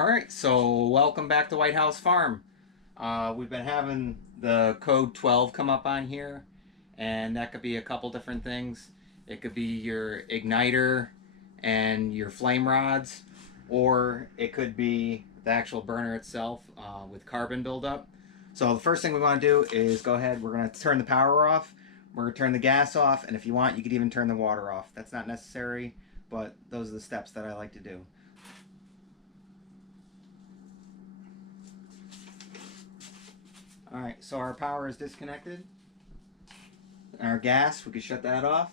Alright, so welcome back to White House Farm. We've been having the code 12 come up on here, and that could be a couple different things. It could be your igniter and your flame rods, or it could be the actual burner itself with carbon buildup. So the first thing we want to do is go ahead, we're going to turn the power off, we're going to turn the gas off, and if you want, you could even turn the water off. That's not necessary, but those are the steps that I like to do. Alright, so our power is disconnected. Our gas, we can shut that off.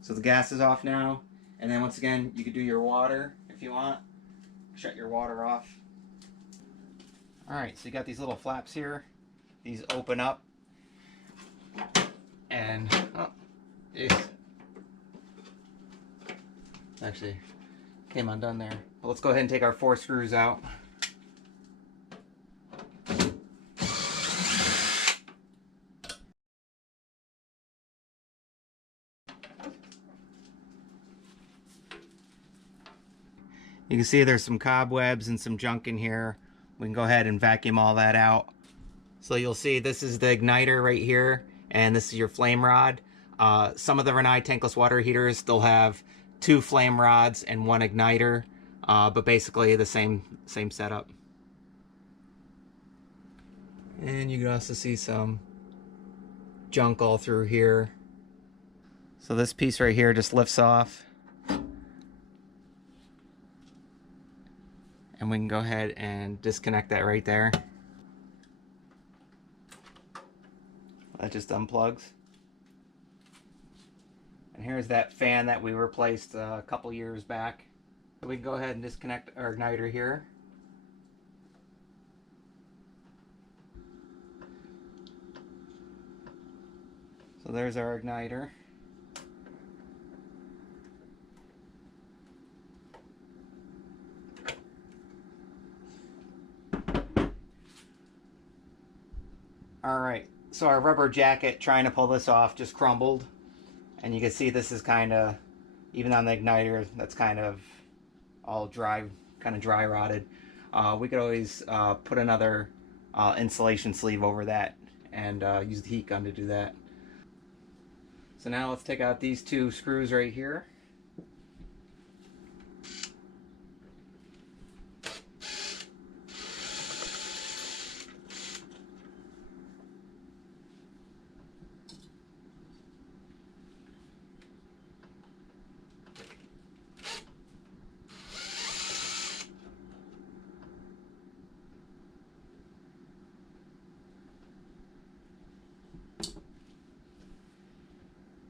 So the gas is off now. And then once again, you could do your water if you want. Shut your water off. Alright, so you got these little flaps here. These open up. And, actually came undone there. But let's go ahead and take our 4 screws out. You can see there's some cobwebs and some junk in here. We can go ahead and vacuum all that out. So you'll see this is the igniter right here, and this is your flame rod. Some of the Rinnai Tankless Water Heaters still have 2 flame rods and 1 igniter, but basically the same setup. And you can also see some junk all through here. So this piece right here just lifts off. And we can go ahead and disconnect that right there. That just unplugs. And here's that fan that we replaced a couple years back. So we can go ahead and disconnect our igniter here. So there's our igniter. Alright, so our rubber jacket trying to pull this off just crumbled. And you can see this is kind of, even on the igniter, that's kind of all dry, kind of dry rotted. We could always put another insulation sleeve over that and use the heat gun to do that. So now let's take out these 2 screws right here.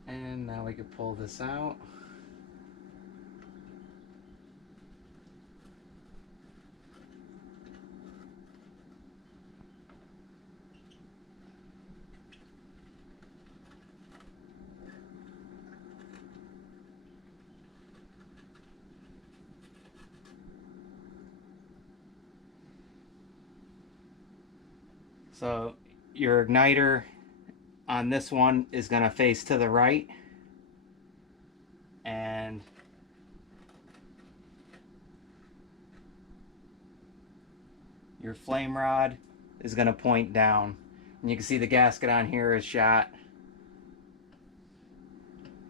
And now we can pull this out. So your igniter on this one is going to face to the right, and your flame rod is going to point down. And you can see the gasket on here is shot,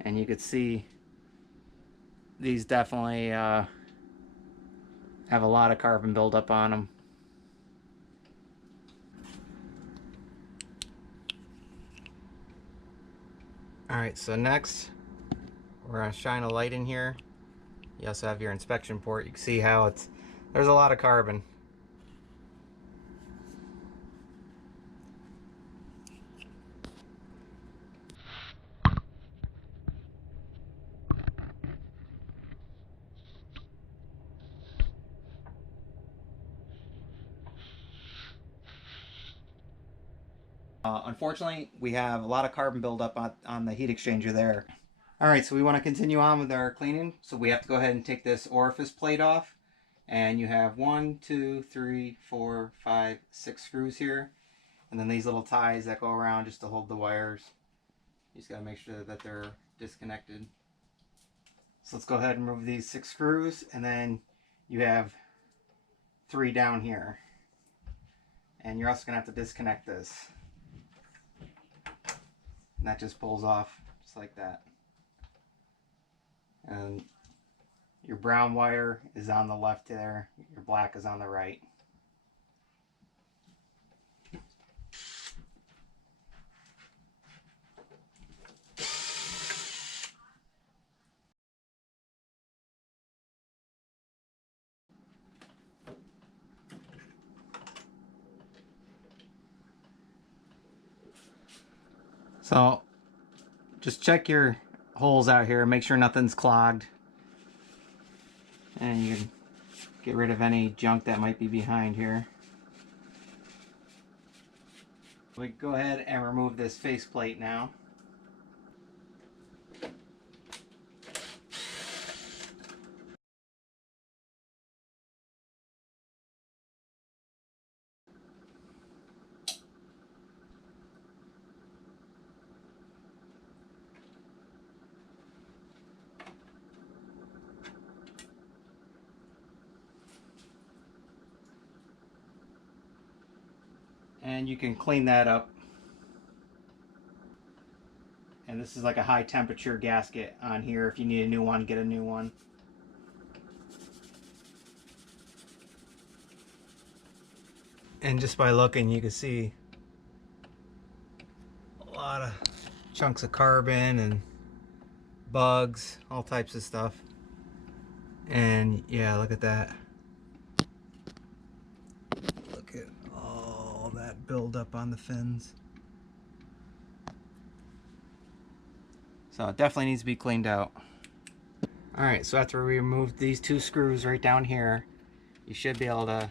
and you could see these definitely have a lot of carbon buildup on them. Alright, so next we're going to shine a light in here. You also have your inspection port. You can see how there's a lot of carbon. Unfortunately, we have a lot of carbon buildup on the heat exchanger there. Alright, so we want to continue on with our cleaning. So we have to go ahead and take this orifice plate off. And you have 1, 2, 3, 4, 5, 6 screws here. And then these little ties that go around just to hold the wires. You just got to make sure that they're disconnected. So let's go ahead and remove these 6 screws, and then you have 3 down here. And you're also going to have to disconnect this. And that just pulls off just like that. And your brown wire is on the left there, your black is on the right. So just check your holes out here, make sure nothing's clogged. And you can get rid of any junk that might be behind here. We go ahead and remove this faceplate now. And you can clean that up. And this is like a high temperature gasket on here. If you need a new one, get a new one. And just by looking, you can see a lot of chunks of carbon and bugs, all types of stuff. And yeah, look at that. Look at all that buildup on the fins. So it definitely needs to be cleaned out. Alright, so after we remove these 2 screws right down here, you should be able to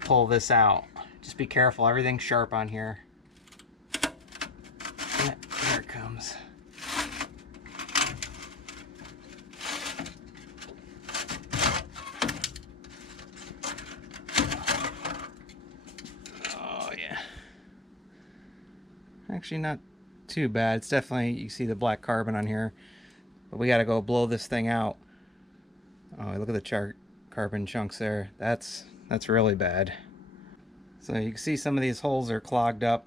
pull this out. Just be careful, everything's sharp on here. There it comes. Oh yeah. Actually not too bad. It's definitely, you see the black carbon on here, but we got to go blow this thing out. Oh, look at the carbon chunks there. That's really bad. So you can see some of these holes are clogged up,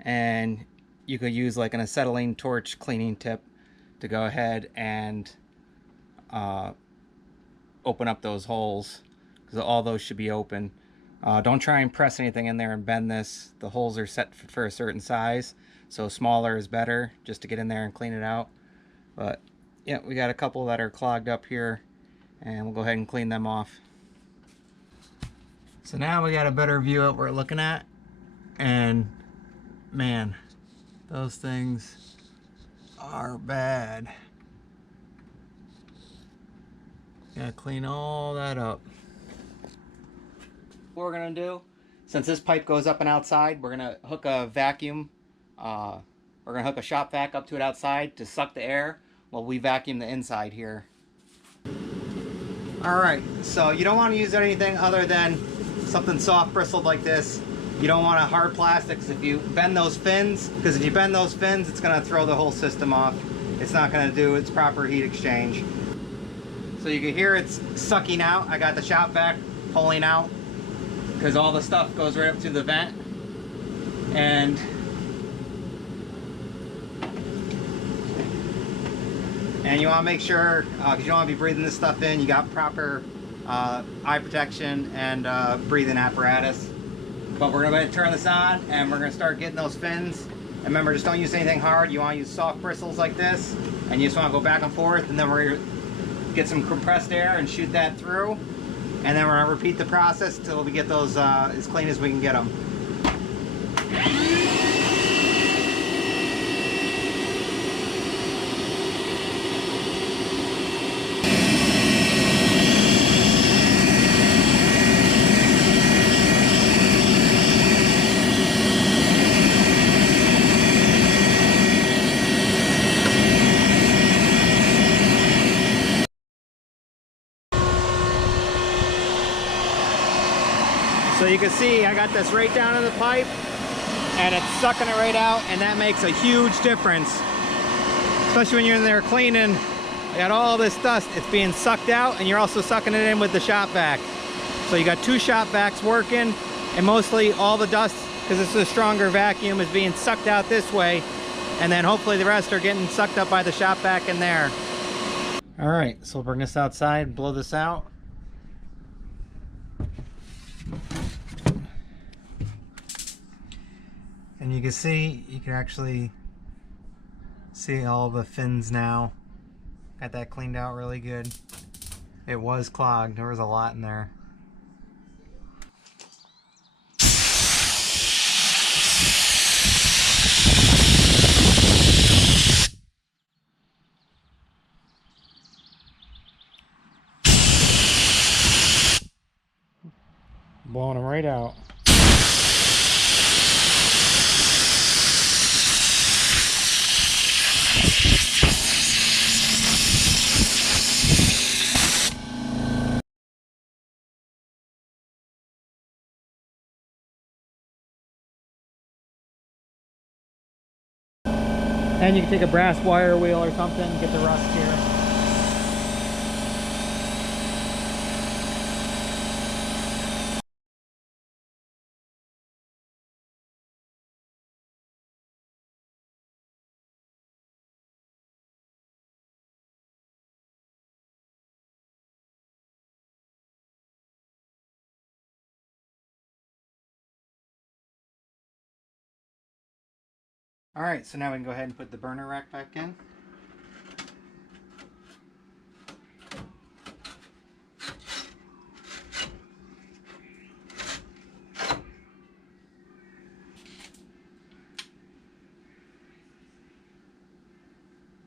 and you could use like an acetylene torch cleaning tip to go ahead and open up those holes, because all those should be open. Don't try and press anything in there and bend this. The holes are set for a certain size, so smaller is better, just to get in there and clean it out. But yeah, we got a couple that are clogged up here, and we'll go ahead and clean them off. So now we got a better view of what we're looking at, and man, those things are bad. Gotta clean all that up. What we're gonna do, since this pipe goes up and outside, we're gonna hook a vacuum. We're gonna hook a shop vac up to it outside to suck the air while we vacuum the inside here. Alright, so you don't want to use anything other than something soft bristled like this. You don't want a hard plastic, because if you bend those fins, it's gonna throw the whole system off. It's not gonna do its proper heat exchange. So you can hear it's sucking out. I got the shop vac pulling out, because all the stuff goes right up to the vent. And you want to make sure, because you don't want to be breathing this stuff in, you got proper eye protection and breathing apparatus. But we're going to turn this on, and we're going to start getting those fins. And remember, just don't use anything hard. You want to use soft bristles like this, and you just want to go back and forth, and then we're going to get some compressed air and shoot that through. And then we're going to repeat the process until we get those as clean as we can get them. So you can see I got this right down in the pipe, and it's sucking it right out, and that makes a huge difference, especially when you're in there cleaning got all this dust. It's being sucked out, and you're also sucking it in with the shop vac. So you got 2 shop vacs working, and mostly all the dust, because it's a stronger vacuum, is being sucked out this way, and then hopefully the rest are getting sucked up by the shop vac in there. All right, so we'll bring this outside, blow this out. And you can actually see all the fins now. Got that cleaned out really good. It was clogged, there was a lot in there. Blowing them right out. And you can take a brass wire wheel or something, get the rust here. Alright, so now we can go ahead and put the burner rack back in.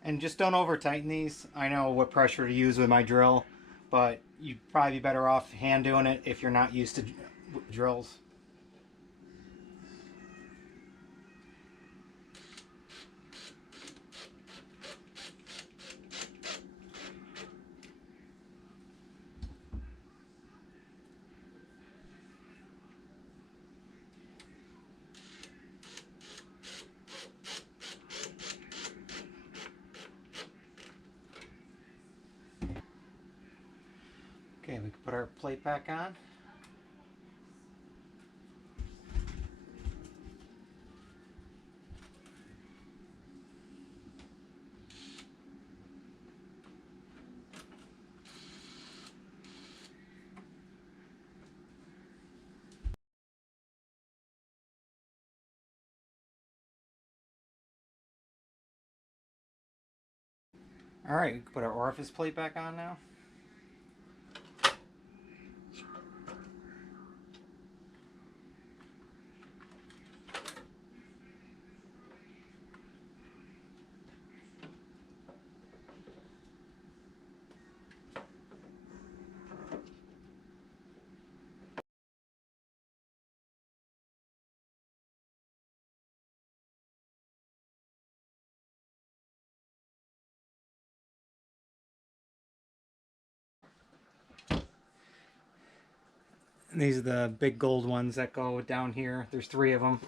And just don't over tighten these. I know what pressure to use with my drill, but you'd probably be better off hand doing it if you're not used to drills. Okay, we can put our plate back on. Alright, we can put our orifice plate back on now. And these are the big gold ones that go down here. There's 3 of them.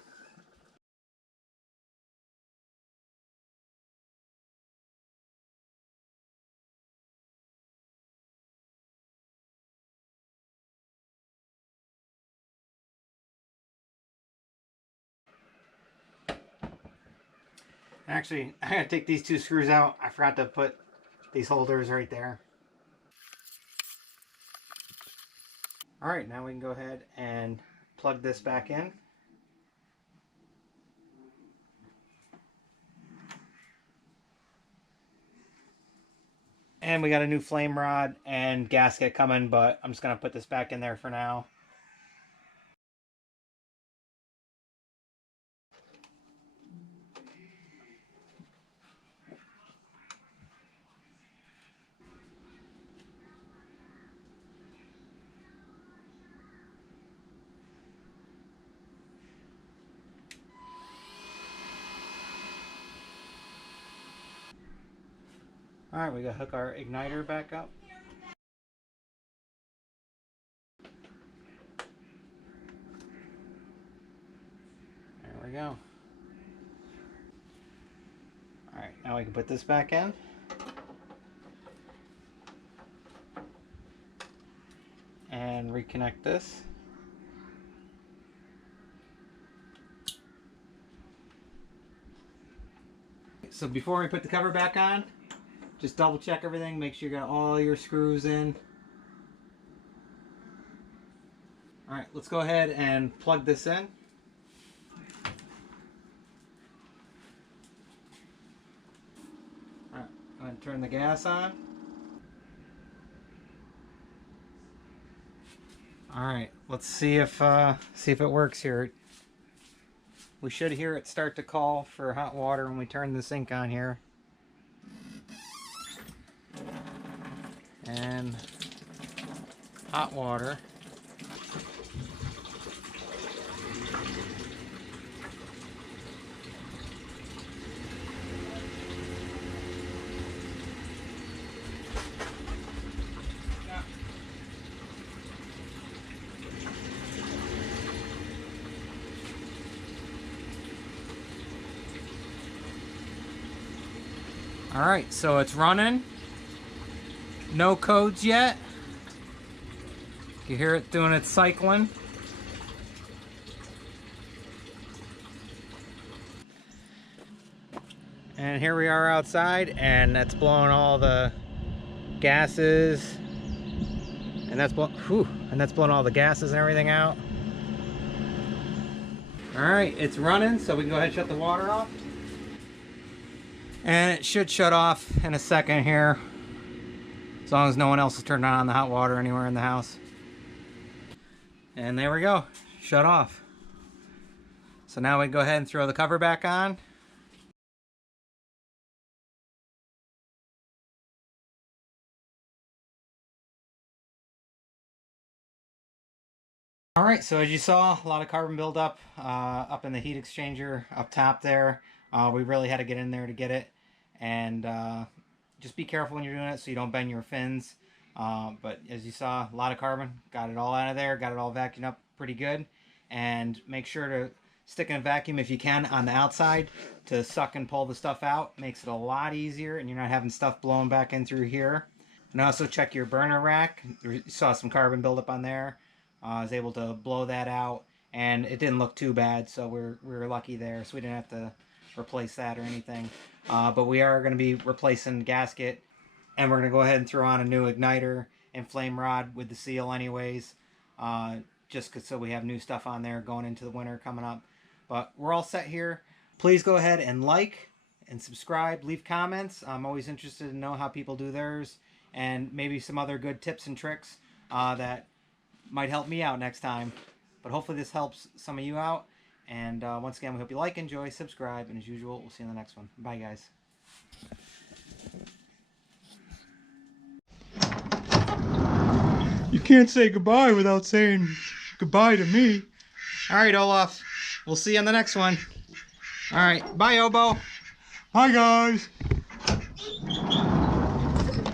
Actually, I gotta take these 2 screws out. I forgot to put these holders right there. Alright, now we can go ahead and plug this back in. And we got a new flame rod and gasket coming, but I'm just going to put this back in there for now. Alright, we gotta hook our igniter back up. There we go. Alright, now we can put this back in. reconnect this. So before we put the cover back on, just double check everything, make sure you got all your screws in. Alright, let's go ahead and plug this in. Alright, I'm going to turn the gas on. Alright, let's see if it works here. We should hear it start to call for hot water when we turn the sink on here. And hot water. Alright, so it's running. No codes yet. You hear it doing its cycling. And here we are outside, and that's blowing all the gases. And that's blowing all the gases and everything out. Alright, it's running, so we can go ahead and shut the water off. And it should shut off in a second here, as long as no one else has turned on the hot water anywhere in the house. And there we go, shut off. So now we go ahead and throw the cover back on. Alright, so as you saw, a lot of carbon buildup up in the heat exchanger up top there. We really had to get in there to get it. And just be careful when you're doing it so you don't bend your fins. But as you saw, a lot of carbon. Got it all out of there. Got it all vacuumed up pretty good. And make sure to stick in a vacuum if you can on the outside to suck and pull the stuff out. Makes it a lot easier and you're not having stuff blowing back in through here. And also check your burner rack. You saw some carbon buildup on there. I was able to blow that out and it didn't look too bad, so we were lucky there, so we didn't have to replace that or anything. But we are going to be replacing the gasket, and we're going to go ahead and throw on a new igniter and flame rod with the seal anyways, just so we have new stuff on there going into the winter coming up. But we're all set here. Please go ahead and like and subscribe, leave comments. I'm always interested to know how people do theirs, and maybe some other good tips and tricks that might help me out next time. But hopefully this helps some of you out. And once again, we hope you like, enjoy, subscribe, and as usual, we'll see you in the next one. Bye, guys. You can't say goodbye without saying goodbye to me. All right, Olaf. We'll see you on the next one. All right. Bye, Obo. Hi, guys.